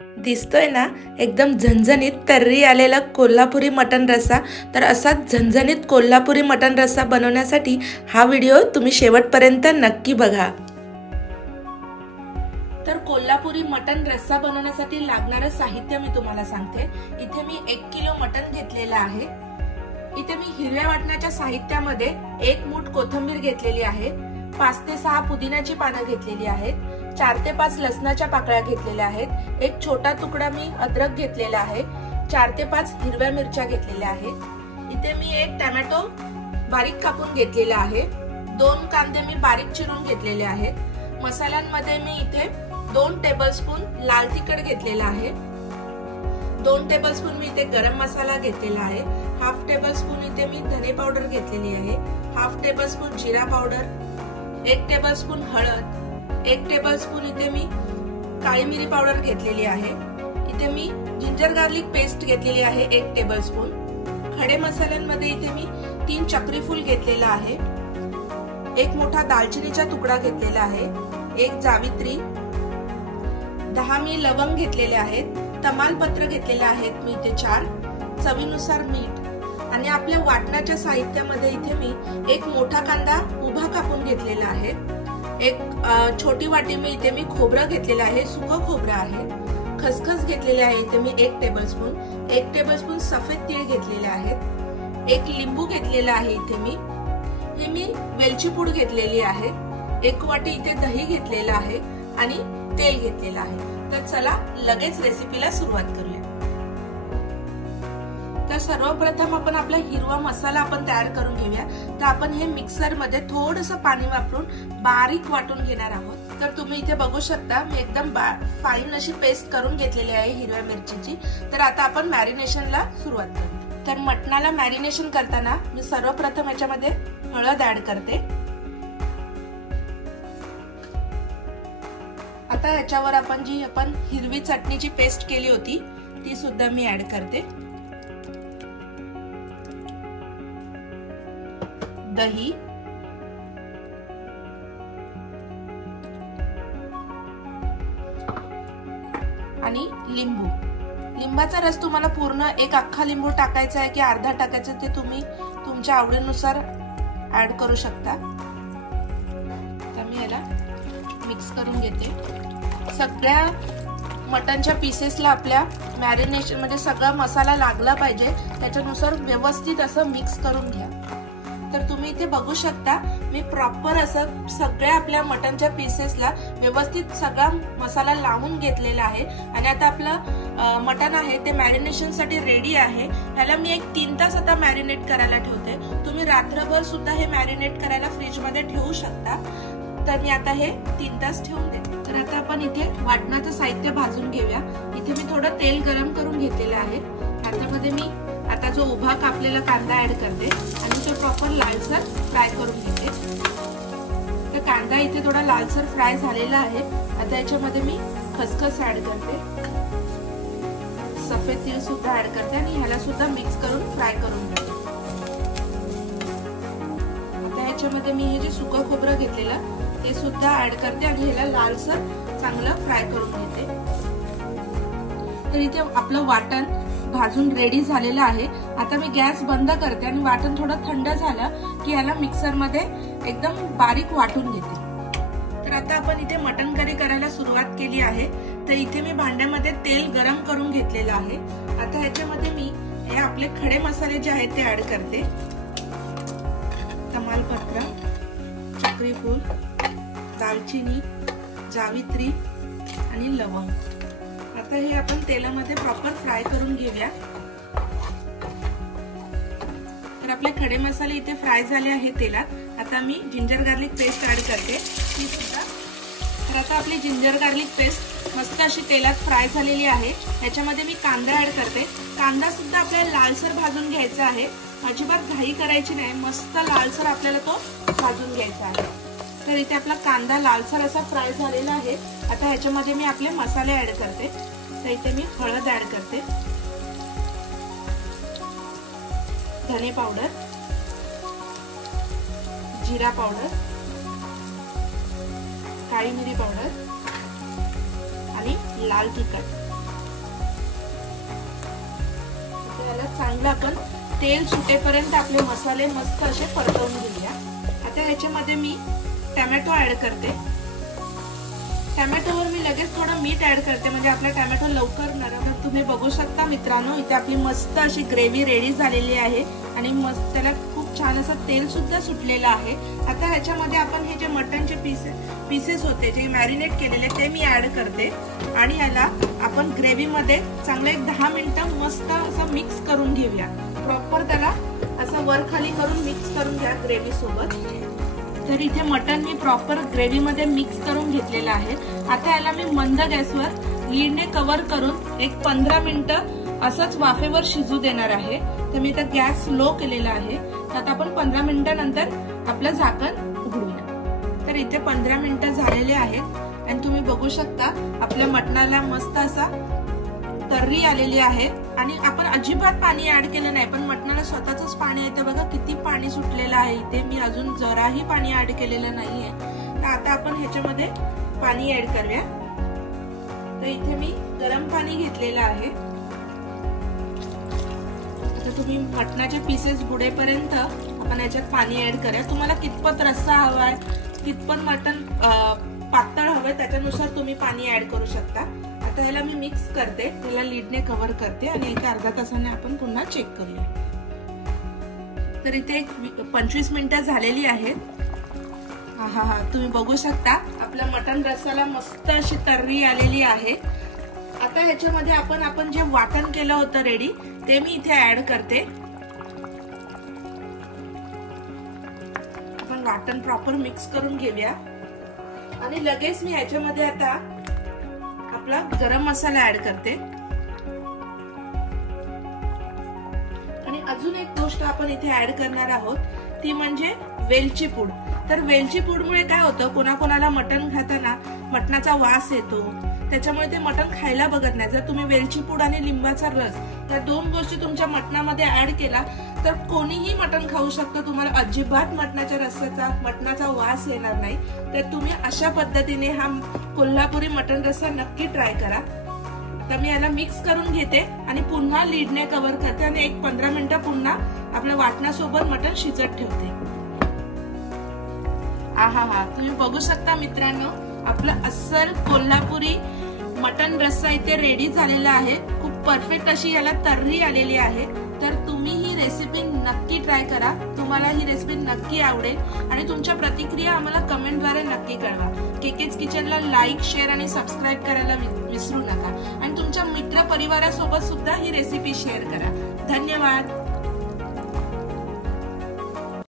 दिसतोय ना एकदम झणझणीत तर्री आलेला कोल्हापुरी मटण रस्सा। तर असाच झणझणीत कोल्हापुरी मटण रस्सा बनवण्यासाठी हा व्हिडिओ तुम्ही शेवटपर्यंत नक्की बघा। तर कोल्हापुरी मटण रस्सा बनवण्यासाठी लागणारे साहित्य मी तुम्हाला सांगते। इथे मी 1 किलो मटण घेतलेला आहे। इथे मी हिरव्या वाटणाच्या साहित्यामध्ये 1 मूठ कोथिंबीर घेतलेली आहे, 5 ते 6 पुदिन्याची पानं घेतलेली आहेत, 4 ते 5 लसणाच्या पाकळ्या घेतलेल्या आहेत, एक छोटा तुकडा मी अद्रक घेतलेला आहे, 4 ते 5 हिरव्या मिरच्या घेतलेल्या आहेत। इथे मी 1 टोमॅटो बारीक कापून घेतलेला आहे, 2 कांदे मी बारीक चिरून घेतलेले आहेत। मसाल्यांमध्ये मी इथे 2 टेबलस्पून लाल तिखट घेतलेला आहे, 2 टेबलस्पून मी इथे गरम मसाला घेतलेला आहे, हाफ टेबलस्पून इथे मी धने पावडर घेतलेली आहे, हाफ टेबलस्पून जिरा पावडर, 1 टेबलस्पून हळद, 1 टेबलस्पून इथे मी काळी मिरी पावडर घेतलेली आहे। इथे मी जिंजर गार्लिक पेस्ट घेतलेली आहे 1 टेबलस्पून। खडे मसाल्यांमध्ये इथे मी 3 चक्री फूल घेतलेला आहे, 1 मोठा दालचिनीचा तुकडा घेतलेला आहे, 1 जावित्री, 10 मी लवंग घेतलेले आहेत, तमालपत्र घेतलेले आहेत मी इथे 4, चवीनुसार मीठ। आणि आपल्या वाटणाच्या साहित्यामध्ये इथे मी 1 मोठा कांदा उभा कापून घेतलेला आहे, 1 छोटी वाटी मी इथे मी खोबरं घेतलेलं आहे, सुकं खोबरं आहे, खसखस घेतलेले आहे इथे मी 1 टेबलस्पून, 1 टेबलस्पून सफेद तीळ घेतलेले आहेत, 1 लिंबू घेतलेला आहे इथे मी वेलची पूड घेतलेली आहे, 1 वाटी इथे दही घेतलेला आहे आणि तेल घेतलेलं आहे। तर चला लगेच रेसिपीला सुरुवात करूया। तर सर्वप्रथम आपण आपला हिरवा मसाला आपण तयार करून घेऊया। तर आपण हे मिक्सर मध्ये थोडंसं पाणी वापरून बारीक वाटून घेणार आहोत। तर तुम्ही इथे बघू शकता मी एकदम फाईन अशी पेस्ट करून घेतलेली आहे हिरव्या मिरचीची। तर आता आपण मॅरिनेशनला सुरुवात करू। तर मटणाला मॅरिनेशन करताना मी सर्वप्रथम याच्यामध्ये हळद ऍड करते। आता याच्यावर आपण हिरवी चटणीची पेस्ट केली होती ती सुद्धा मी ऍड करते, दही, आणि लिंबू। लिंबाचा रस तुम्हाला पूर्ण 1 अख्खा लिंबू टाकायचा आहे की अर्धा टाकायचा ते तुम्ही तुमच्या आवडीनुसार ऍड करू शकता। तर मी याला मिक्स करून घेते। सगळ्या मटनच्या पीसेसला आपल्या मॅरिनेशन म्हणजे सगळा मसाला लागला पाहिजे, त्याच्यानुसार व्यवस्थित असं मिक्स करून घ्या। तर तुम्ही इथे बघू शकता मी प्रॉपर असं सगळ्या आपल्या मटनच्या पीसेसला व्यवस्थित सगळा मसाला लावून घेतलेला आहे। आणि आता आपलं मटन आहे ते मॅरिनेशन साठी रेडी आहे। ह्याला मी 3 तास आता मॅरिनेट करायला ठेवते। तुम्ही रात्रभर सुद्धा हे मॅरिनेट करायला फ्रीज मध्ये ठेवू शकता। तर मी आता हे 3 तास ठेवून देते। तर आता आपण इथे वाटणाचं साहित्य भाजून घेऊया। इथे मी थोडं तेल गरम करून घेतलेलं आहे। त्याच्यामध्ये मी आता जो उभा कापलेला कांदा ऍड करते आणि तो प्रॉपर लालसर फ्राय करून घेते। तर कांदा इथे थोडा लालसर फ्राय झालेला आहे। आता याच्यामध्ये मी खसखस ऍड करते, सफेद तीळ सुद्धा ऍड करते आणि ह्याला सुद्धा मिक्स करून फ्राय करून घेते। आता याच्यामध्ये मी हे जे सुकं खोबरं घेतलेलं ते सुद्धा ऍड करते आणि ह्याला लालसर चांगलं फ्राय करून घेते। तर इथे आपलं वाटण भाजून रेडी झालेलं आहे। आता मी गॅस बंद करते आणि वाटण थोडं थंड झालं की याला मिक्सर मध्ये एकदम बारीक वाटून घेते। तर आता आपण इथे मटण करी करायला सुरुवात केली आहे। तर इथे मी भांड्यामध्ये तेल गरम करून घेतलेलं आहे। आता ह्याच्यामध्ये मी हे आपले खडे मसाले जे आहेत ते ऍड करते, तमालपत्र, चक्री फूल, दालचिनी, जावित्री आणि लवंग। आता हे आपण तेलामध्ये प्रॉपर फ्राय करून घेऊया। तर आपले खडे मसाले इथे फ्राय झाले आहेत तेलात। आता मी जिंजर गार्लिक पेस्ट ऍड करते ती सुद्धा। तर आता आपली जिंजर गार्लिक पेस्ट मस्त अशी तेलात फ्राय झालेली आहे। याच्यामध्ये मी कांदा ऍड करते। कांदा सुद्धा आपल्याला लालसर भाजून घ्यायचा आहे, अजिबात घाई करायची नाही, मस्त लालसर आपल्याला तो भाजून घ्यायचा आहे। तर इथे आपला कांदा लालसर असा फ्राय झालेला आहे। आता ह्याच्यामध्ये मी आपले मसाले ऍड करते। तर इथे मी हळद ऍड करते, धने पावडर, जिरा पावडर, काळी मिरी पावडर आणि लाल तिखट। याला चांगलं आपण तेल सुटेपर्यंत आपले मसाले मस्त असे परतवून घेऊया। आता ह्याच्यामध्ये मी टोमॅटो ऍड करते। टोमॅटोवर मी लगेच थोडं मीठ ऍड करते म्हणजे आपला टोमॅटो लवकर नरम। तुम्ही बघू शकता मित्रांनो, इथे आपली मस्त अशी ग्रेव्ही रेडी झालेली आहे आणि मस्त त्याला खूप छान असं तेल सुद्धा सुटलेलं आहे। आता ह्याच्यामध्ये आपण हे जे मटनचे पीसेस होते जे मॅरिनेट केलेले ते मी ऍड करते आणि याला आपण ग्रेव्ही मध्ये चांगलं एक 10 मिनिटं मस्त असं मिक्स करून घेऊया। प्रॉपर त्याला असं वर खाली करून मिक्स करून घ्या ग्रेव्ही सोबत। तर इथे मटन मी प्रॉपर ग्रेव्ही मध्ये मिक्स करून घेतलेलं आहे। आता याला मी मंद गॅसवर लीडने कव्हर करून एक 15 मिनिटं असंच वाफेवर शिजू देणार आहे। तर मी इथं गॅस स्लो केलेला आहे। आता आपण 15 मिनिटांनंतर आपलं झाकण उघडूया। तर इथे 15 मिनिटं झालेले आहेत आणि तुम्ही बघू शकता आपल्या मटणाला मस्त असा तर्री आलेली आहे आणि आपण अजिबात पाणी ऍड केलं नाही, पण मटणाला स्वतःच पाणी येते बघा किती पाणी सुटलेलं आहे। इथे मी अजून जराही पाणी ऍड केलेलं नाहीये। तर आता आपण ह्याच्यामध्ये पाणी ऍड करूया। तर इथे मी गरम पाणी घेतलेलं आहे। आता तुम्ही मटणाचे पीसेस बुडेपर्यंत आपण याच्यात पाणी ऍड करूया। तुम्हाला कितपत रस्सा हवाय, कितपत मटण पातळ हवंय त्याच्यानुसार तुम्ही पाणी ऍड करू शकता। आता ह्याला मी मिक्स करते, त्याला लीडने कव्हर करते आणि एका अर्धा तासाने आपण पुन्हा चेक करूया। तर इथे 25 मिनिटं झालेली आहेत। हा तुम्ही बघू शकता आपल्या मटण रस्साला मस्त अशी तर्री आलेली आहे। आता ह्याच्यामध्ये आपण जे वाटण केलं होतं रेडी ते मी इथे ऍड करते। आपण वाटण प्रॉपर मिक्स करून घेऊया आणि लगेच मी ह्याच्यामध्ये आता आपला गरम मसाला ऍड करते। आणि अजून एक गोष्ट आपण इथे ऍड करणार आहोत ती म्हणजे वेलची पूड। तर वेलची पूडमुळे काय होतं, कोणाकोणाला मटण खाताना मटणाचा वास येतो, त्याच्यामुळे ते मटण खायला बघत नाही। जर तुम्ही वेलची पूड आणि लिंबाचा रस या दोन गोष्टी तुमच्या मटणामध्ये ऍड केला तर कोणीही मटण खाऊ शकतं, तुम्हाला अजिबात मटणाच्या रस्स्याचा मटणाचा वास येणार नाही। तर तुम्ही अशा पद्धतीने हा कोल्हापुरी मटण रस्सा नक्की ट्राय करा। तर मी याला मिक्स करून घेते आणि पुन्हा लीडने कव्हर करते आणि एक 15 मिनिटं पुन्हा आपल्या वाटणासोबत मटण शिजत ठेवते। तुम्ही बघू शकता मित्रांनो, आपलं अस्सल कोल्हापुरी मटण रस्सा इथे रेडी झालेला आहे। खूप परफेक्ट अशी याला तर्री आलेली आहे। तर तुम्ही ही रेसिपी नक्की ट्राय करा, तुम्हाला ही रेसिपी नक्की आवडेल आणि तुमच्या प्रतिक्रिया आम्हाला कमेंटद्वारे नक्की कळवा। केकेज किचनला लाईक, शेअर आणि सबस्क्राईब करायला विसरू नका आणि तुमच्या मित्र परिवारासोबत सुद्धा ही रेसिपी शेअर करा। धन्यवाद।